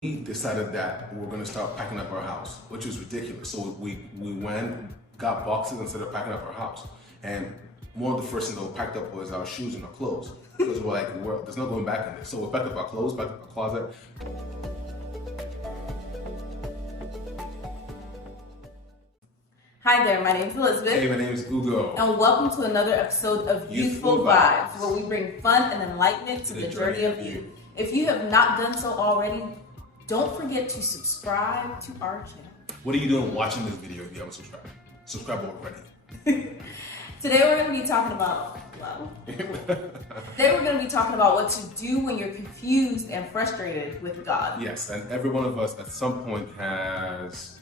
we decided that we're going to start packing up our house, which was ridiculous. So we went, got boxes and started packing up our house. And one of the first things that we packed up was our shoes and our clothes. Because we're like, there's no going back in this. So we packed up our clothes, packed up our closet. Hi there, my name is Elizabeth. Hey, my name is Ugo. And welcome to another episode of Youthful Vibes, where we bring fun and enlightenment to the journey of youth. If you have not done so already, don't forget to subscribe to our channel. What are you doing watching this video if you haven't subscribed? Subscribe already. Today we're going to be talking about, what to do when you're confused and frustrated with God. Yes, and every one of us at some point has,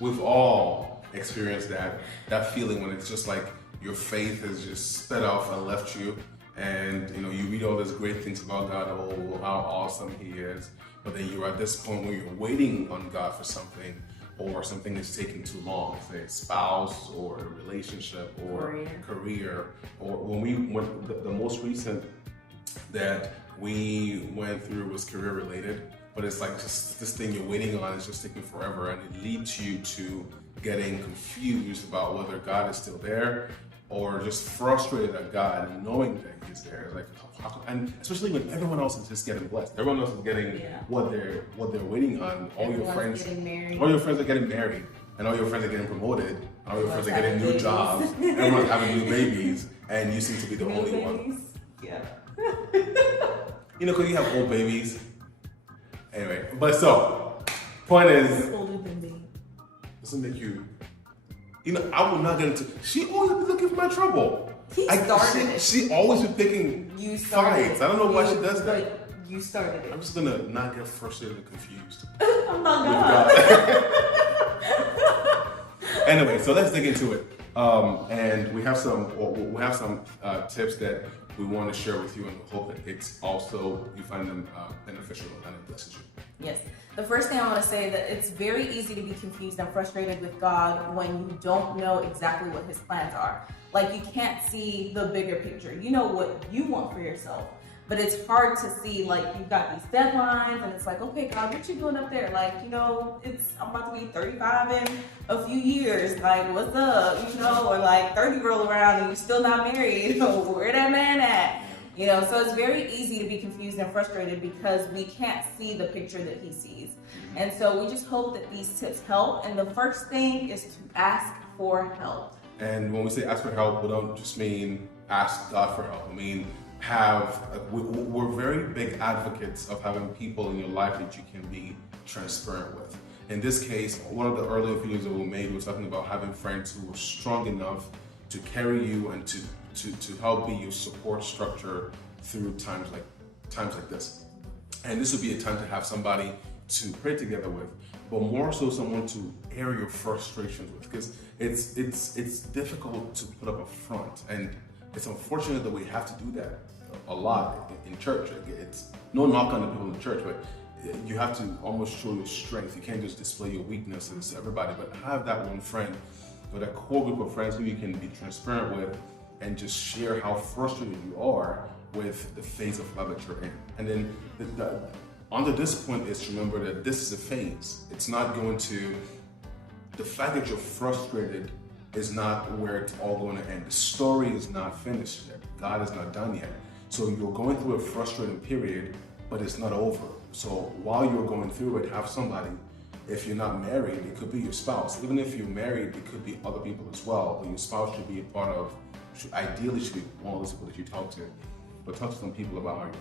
we've all experienced that feeling when it's just like your faith has just sped off and left you, and you read all these great things about God, oh, how awesome He is, but then you're at this point where you're waiting on God for something, or something is taking too long, say a spouse or a relationship or career, or when we went, the most recent that we went through was career related, but it's like just this thing you're waiting on is just taking forever, and it leads you to getting confused about whether God is still there, or just frustrated at God and knowing that He's there. Like, and especially when everyone else is just getting blessed, everyone else is getting what they're waiting on. All your friends are getting married, and all your friends are getting promoted. All your friends are getting new jobs. Everyone's having new babies, and you seem to be the only one. Yeah. Because you have old babies. Anyway, but so point is, Older than me. doesn't make you. I will not get into. She always be looking for my trouble. She always be picking fights. I don't know why she does that. You started it. I'm just gonna not get frustrated and confused. I'm not gonna. Anyway, so let's dig into it. And we have some tips that we want to share with you, and we hope that it's also you find them beneficial and it blesses you. Yes. The first thing I want to say that it's very easy to be confused and frustrated with God when you don't know exactly what His plans are. Like, you can't see the bigger picture. You know what you want for yourself, but it's hard to see, like, you've got these deadlines, and it's like, okay, God, what you doing up there? Like, I'm about to be 35 in a few years. Like, what's up? Or like 30 roll around and you're still not married. Where that man at? So it's very easy to be confused and frustrated because we can't see the picture that He sees. And so we just hope that these tips help. And the first thing is to ask for help. And when we say ask for help, we don't just mean ask God for help. I mean, we're very big advocates of having people in your life that you can be transparent with. In this case, one of the earlier videos that we made was talking about having friends who were strong enough to carry you and to help be your support structure through times like this. And this would be a time to have somebody to pray together with, but more so someone to air your frustrations with, because it's difficult to put up a front, and it's unfortunate that we have to do that a lot in church. It's no knock on the people in the church, but you have to almost show your strength. You can't just display your weaknesses to everybody, but have that one friend or that core group of friends who you can be transparent with and just share how frustrated you are with the phase of love that you're in. And then under this point is to remember that this is a phase. It's not going to, the fact that you're frustrated is not where it's all going to end. The story is not finished yet. God is not done yet. So you're going through a frustrating period, but it's not over. So while you're going through it, have somebody. If you're not married, it could be your spouse. Even if you're married, it could be other people as well. But your spouse should be a part of, ideally should be one of those people that you talk to. But talk to some people about how you feel.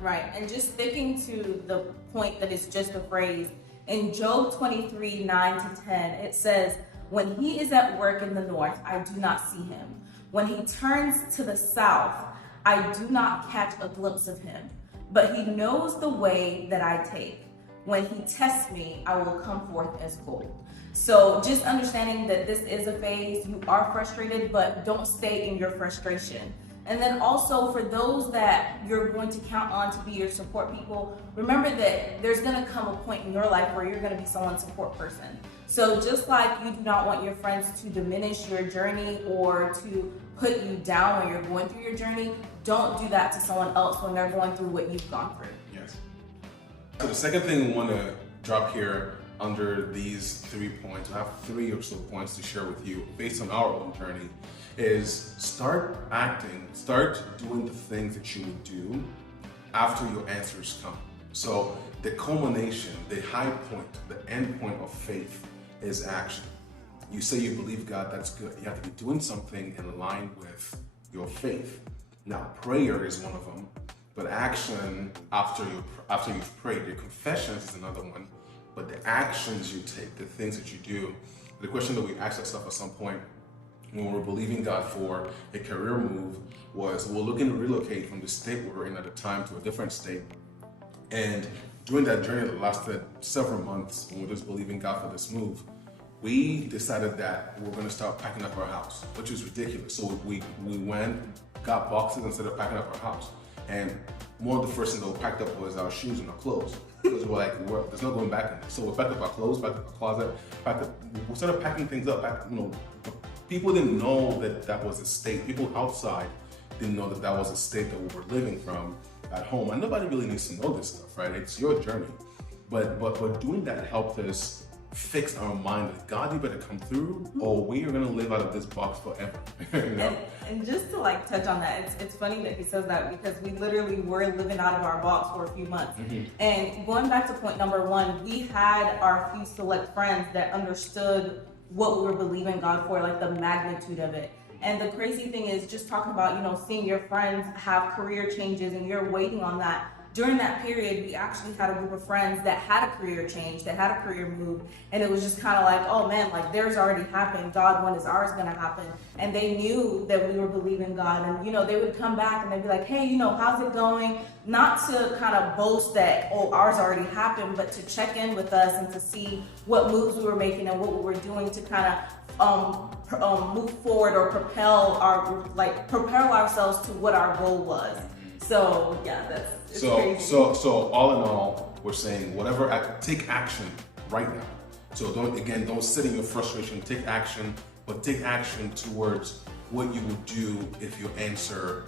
Right, and just sticking to the point that it's just a phrase, in Job 23, 9-10, it says, "When he is at work in the north, I do not see him. When he turns to the south, I do not catch a glimpse of him. But he knows the way that I take. When he tests me, I will come forth as gold." So just understanding that this is a phase, you are frustrated, but don't stay in your frustration. And then also for those that you're going to count on to be your support people, remember that there's going to come a point in your life where you're going to be someone's support person. So just like you do not want your friends to diminish your journey or to put you down when you're going through your journey, don't do that to someone else when they're going through what you've gone through. Yes. So the second thing we want to drop here under these 3 points, I have 3 or so points to share with you based on our own journey, is start doing the things that you would do after your answers come. So the culmination, the high point, the end point of faith is action. You say you believe God, that's good. You have to be doing something in line with your faith. Now, prayer is one of them, but action after you've prayed, your confessions is another one, but the actions you take, the things that you do. The question that we asked ourselves at some point when we were believing God for a career move was, we're looking to relocate from the state we were in at the time to a different state. And during that journey that lasted several months, when we were just believing God for this move, we decided that we were going to start packing up our house, which was ridiculous. So we went, got boxes instead of packing up our house. And one of the first things that we packed up was our shoes and our clothes. Because we're like, there's no going back in this. So we packed up our clothes, packed up our closet, we started packing things up. People didn't know that was a state. People outside didn't know that was a state that we were living from at home. And nobody really needs to know this stuff, right? It's your journey. But doing that helped us fix our mind that God, you better come through, or we are going to live out of this box forever. You know? And just to touch on that, it's funny that he says that, because we literally were living out of our box for a few months. And going back to point number 1, we had our few select friends that understood what we were believing God for, like the magnitude of it. And the crazy thing is, just talking about, seeing your friends have career changes and you're waiting on that. During that period, we actually had a group of friends that had a career change, that had a career move, and it was just kind of like, oh man, like theirs already happened. God, when is ours going to happen? And they knew that we were believing God, and they would come back and they'd be like, hey, how's it going? Not to kind of boast that, oh, ours already happened, but to check in with us and to see what moves we were making and what we were doing to kind of move forward or propel ourselves to what our goal was. So yeah, it's crazy. So all in all, we're saying take action right now. So don't sit in your frustration. Take action, but take action towards what you would do if your answer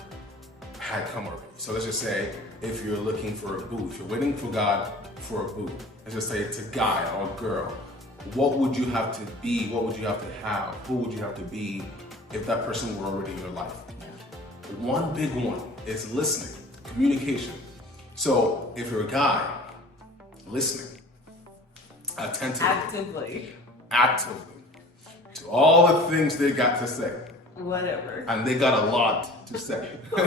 had come already. So let's just say if you're looking for a boo, if you're waiting for God for a boo, let's just say it's a guy or a girl. What would you have to be? What would you have to have? Who would you have to be if that person were already in your life? One big one is listening, communication. So if you're a guy, listening, attentively, actively to all the things they got to say. Whatever. And they got a lot to say. He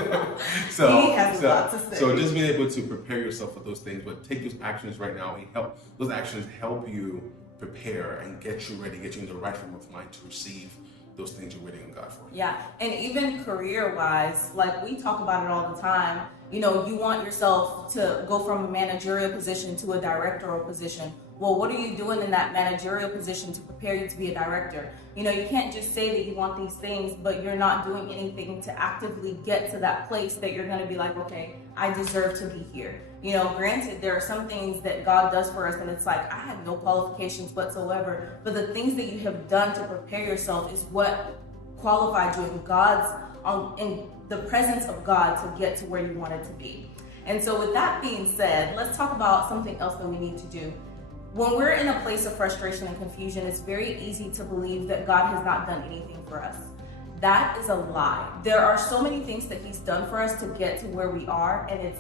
has a lot to say. So just being able to prepare yourself for those things, but take those actions right now. Those actions help you prepare and get you ready, get you in the right frame of mind to receive those things you're waiting on God for. Yeah, and even career-wise, like we talk about it all the time, you want yourself to go from a managerial position to a directorial position. Well, what are you doing in that managerial position to prepare you to be a director? You can't just say that you want these things, but you're not doing anything to actively get to that place that you're going to be like, okay, I deserve to be here. Granted, there are some things that God does for us, and it's like, I had no qualifications whatsoever, but the things that you have done to prepare yourself is what qualified you in the presence of God to get to where you wanted to be. And so with that being said, let's talk about something else that we need to do. When we're in a place of frustration and confusion, it's very easy to believe that God has not done anything for us. That is a lie. There are so many things that He's done for us to get to where we are, and it's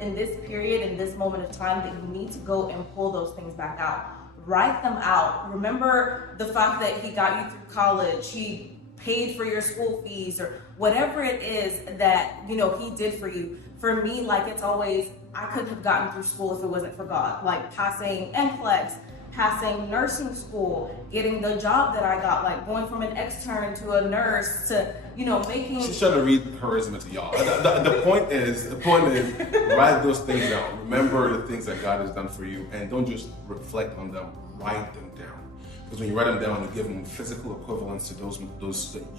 in this period, in this moment of time, that you need to go and pull those things back out. Write them out. Remember the fact that He got you through college, He paid for your school fees, or whatever it is that He did for you. For me, it's always, I couldn't have gotten through school if it wasn't for God. Like passing NCLEX, passing nursing school, getting the job that I got, going from an extern to a nurse to, making... She's trying to read her resume to y'all. The point is, write those things down. Remember the things that God has done for you, and don't just reflect on them, write them down. Because when you write them down, you give them physical equivalence to those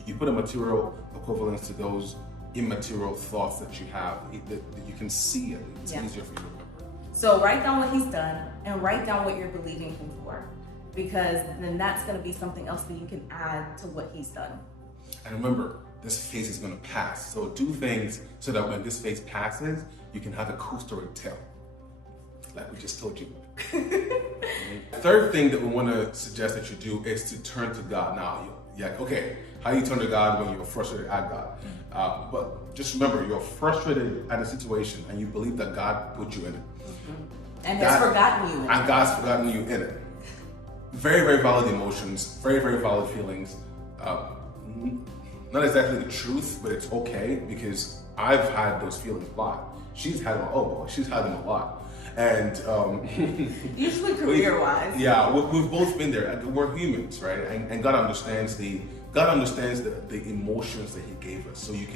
you put a material equivalence to those immaterial thoughts that you have, that you can see it. It's easier for you to remember. So write down what He's done and write down what you're believing Him for, because then that's going to be something else that you can add to what He's done. And remember, this phase is going to pass. So do things so that when this phase passes, you can have a cool story to tell. like we just told you. Third thing that we want to suggest that you do is to turn to God. Now, yeah, okay, how you turn to God when you're frustrated at God? But just remember, you're frustrated at a situation and you believe that God put you in it. And has forgotten you in it. And God's forgotten you in it. Very, very valid emotions, very, very valid feelings. Not exactly the truth, but it's okay because I've had those feelings a lot. She's had them, she's had them a lot. And usually career-wise. Yeah, we've both been there. We're humans, right? And God understands the emotions that He gave us. So you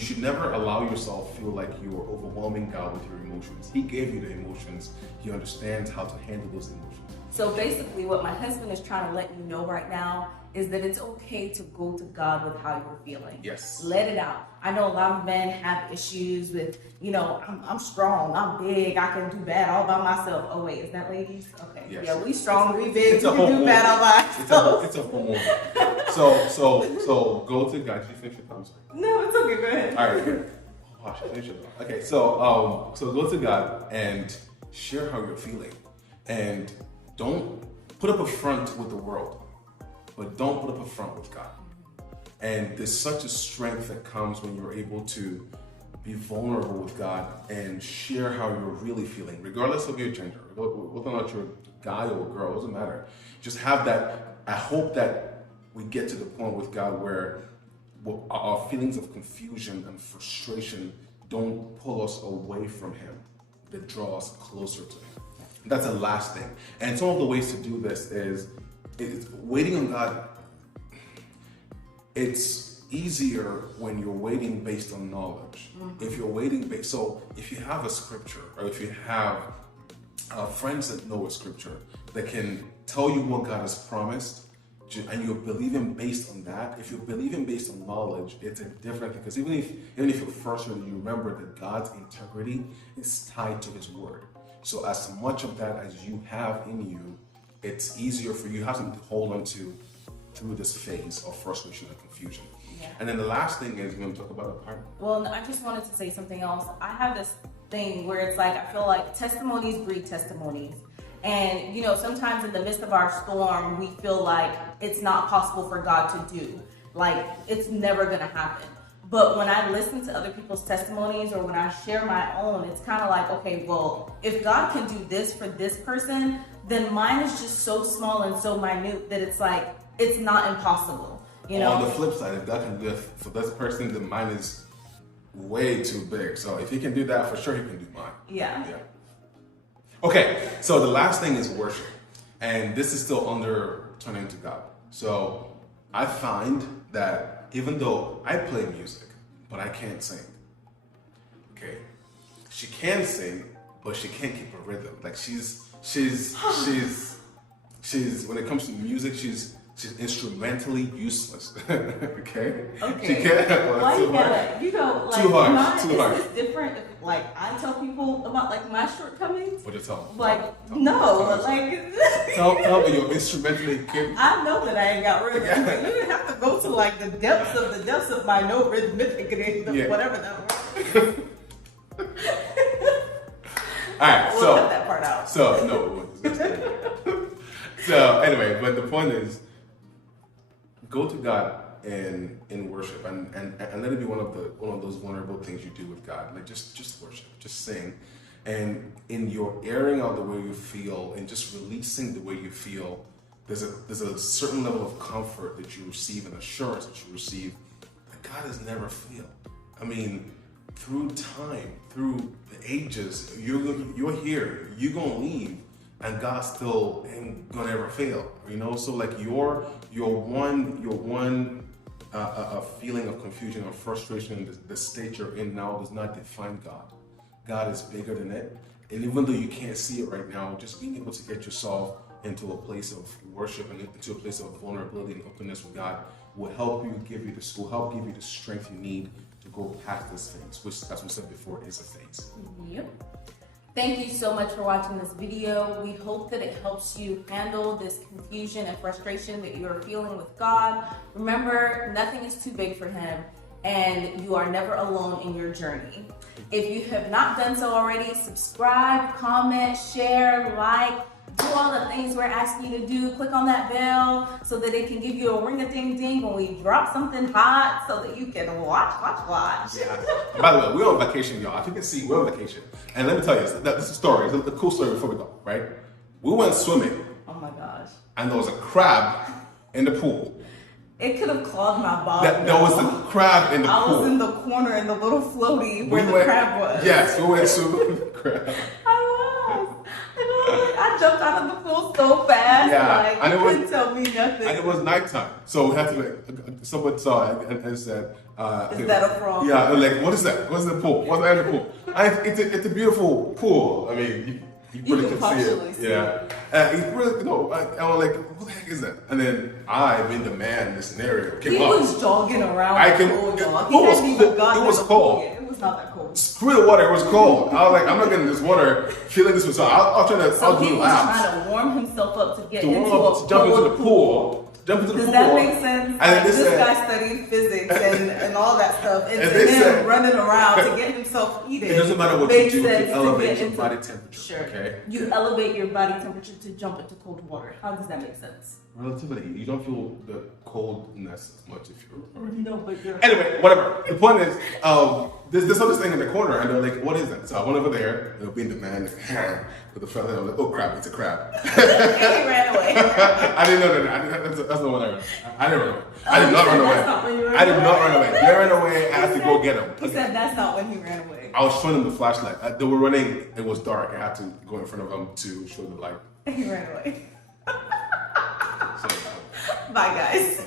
should never allow yourself feel like you are overwhelming God with your emotions. He gave you the emotions. He understands how to handle those emotions. So basically what my husband is trying to let you know right now is that it's okay to go to God with how you're feeling. Yes. Let it out. I know a lot of men have issues with, I'm strong, I'm big, I can do bad all by myself. Oh wait, is that ladies? Okay. Yes. Yeah, we strong, we big, we can do bad all by ourselves. It's a hormone. So go to God. Did you finish your thoughts? No, it's okay, go ahead. All right, good. Oh, I should finish it. Okay, so go to God and share how you're feeling. And don't put up a front with the world, but don't put up a front with God. And there's such a strength that comes when you're able to be vulnerable with God and share how you're really feeling, regardless of your gender, whether or not you're a guy or a girl, it doesn't matter. Just have that. I hope that we get to the point with God where our feelings of confusion and frustration don't pull us away from Him, that draw us closer to Him. That's the last thing. And some of the ways to do this is waiting on God. It's easier when you're waiting based on knowledge. If you're waiting so if you have a scripture, or if you have friends that know a scripture that can tell you what God has promised, and you're believing based on that. If you're believing based on knowledge, it's a different thing. Because even if you're frustrated, you remember that God's integrity is tied to His word. So as much of that as you have in you, it's easier for you to have something to hold on to through this phase of frustration and confusion. Yeah. And then the last thing is, you want to talk about a part? Well, no, I just wanted to say something else. I have this thing where it's like, I feel like testimonies breed testimonies. And, sometimes in the midst of our storm, we feel like it's not possible for God to do. Like, it's never going to happen. But when I listen to other people's testimonies or when I share my own, it's kind of like, okay, well, if God can do this for this person, then mine is just so small and so minute that it's like, it's not impossible. On the flip side, if God can do it for this person, then mine is way too big. So if He can do that, for sure He can do mine. Yeah. Okay, so the last thing is worship. And this is still under turning to God. So I find that even though I play music, but I can't sing. Okay? She can sing, but she can't keep a rhythm. Like she's when it comes to music, she's instrumentally useless. Okay? She can't. Why you gotta, too harsh. It's different if, I tell people about, my shortcomings. What you tell them? Tell me you're instrumentally capable. I know that I ain't got rhythm, but you didn't have to go to, the depths of my no rhythmic whatever that was. Alright, we'll cut that part out. So, no, So, anyway, but the point is, go to God in worship and let it be one of those vulnerable things you do with God. Like just worship, just sing. And in your airing out the way you feel and just releasing the way you feel, there's a certain level of comfort that you receive and assurance that you receive that God has never failed. I mean, through time, through the ages, you're here, you're gonna leave. And God still ain't gonna ever fail, So your one feeling of confusion or frustration, the state you're in now, does not define God. God is bigger than it, and even though you can't see it right now, just being able to get yourself into a place of worship and into a place of vulnerability and openness with God will help give you the strength you need to go past this phase, which, as we said before, is a phase. Yep. Thank you so much for watching this video. We hope that it helps you handle this confusion and frustration that you're feeling with God. Remember, nothing is too big for Him. and you are never alone in your journey. If you have not done so already, subscribe, comment, share, like, do all the things we're asking you to do. Click on that bell so that it can give you a ring-a-ding-ding when we drop something hot so that you can watch. Yeah. By the way, we're on vacation, y'all. If you can see, we're on vacation. And let me tell you, this is a story. It's a cool story before we go, right? We went swimming. Oh my gosh. And there was a crab in the pool. It could have clogged my body. There was a crab in the pool. I was in the corner in the little floaty where the crab was. Yes, we went swimming with the crab. I jumped out of the pool so fast. Yeah, like, and you it was, couldn't tell me nothing. And it was nighttime, so we had to someone saw it and said, "Is that a frog?" Yeah, like, what is that? What's the pool? What's that in the pool? And it's a beautiful pool. I mean, you really can see it. Yeah, it's really I was like, what the heck is that? And then I, being the man in this scenario, came up. He was jogging around the pool, dog. It was cold. It was not that cold. Screw the water, it was cold. I was like, I'm not getting this water, feeling this was so I'll try to So he was trying to warm himself up to get into a jump into the pool. Does that make sense? And this guy studied physics and all that stuff. And to him running around to get himself heated. It doesn't matter what you do, you elevate your body temperature. Sure. Okay? You elevate your body temperature to jump into cold water. How does that make sense? Relativity. You don't feel the coldness as much if you're. No, but you're. Anyway, whatever. The point is, there's this thing in the corner, and they're like, "What is that?" So I went over there, being the man with the fella. I'm like, "Oh crap, it's a crab." And he ran away. I didn't know that. That's the one I didn't run away. I did not run away. That's not when you ran I did not run away. They ran away. I had to go get him. He said that's not when he ran away. I was showing them the flashlight. They were running. It was dark. I had to go in front of them to show the light. And he ran away. So, Bye, guys.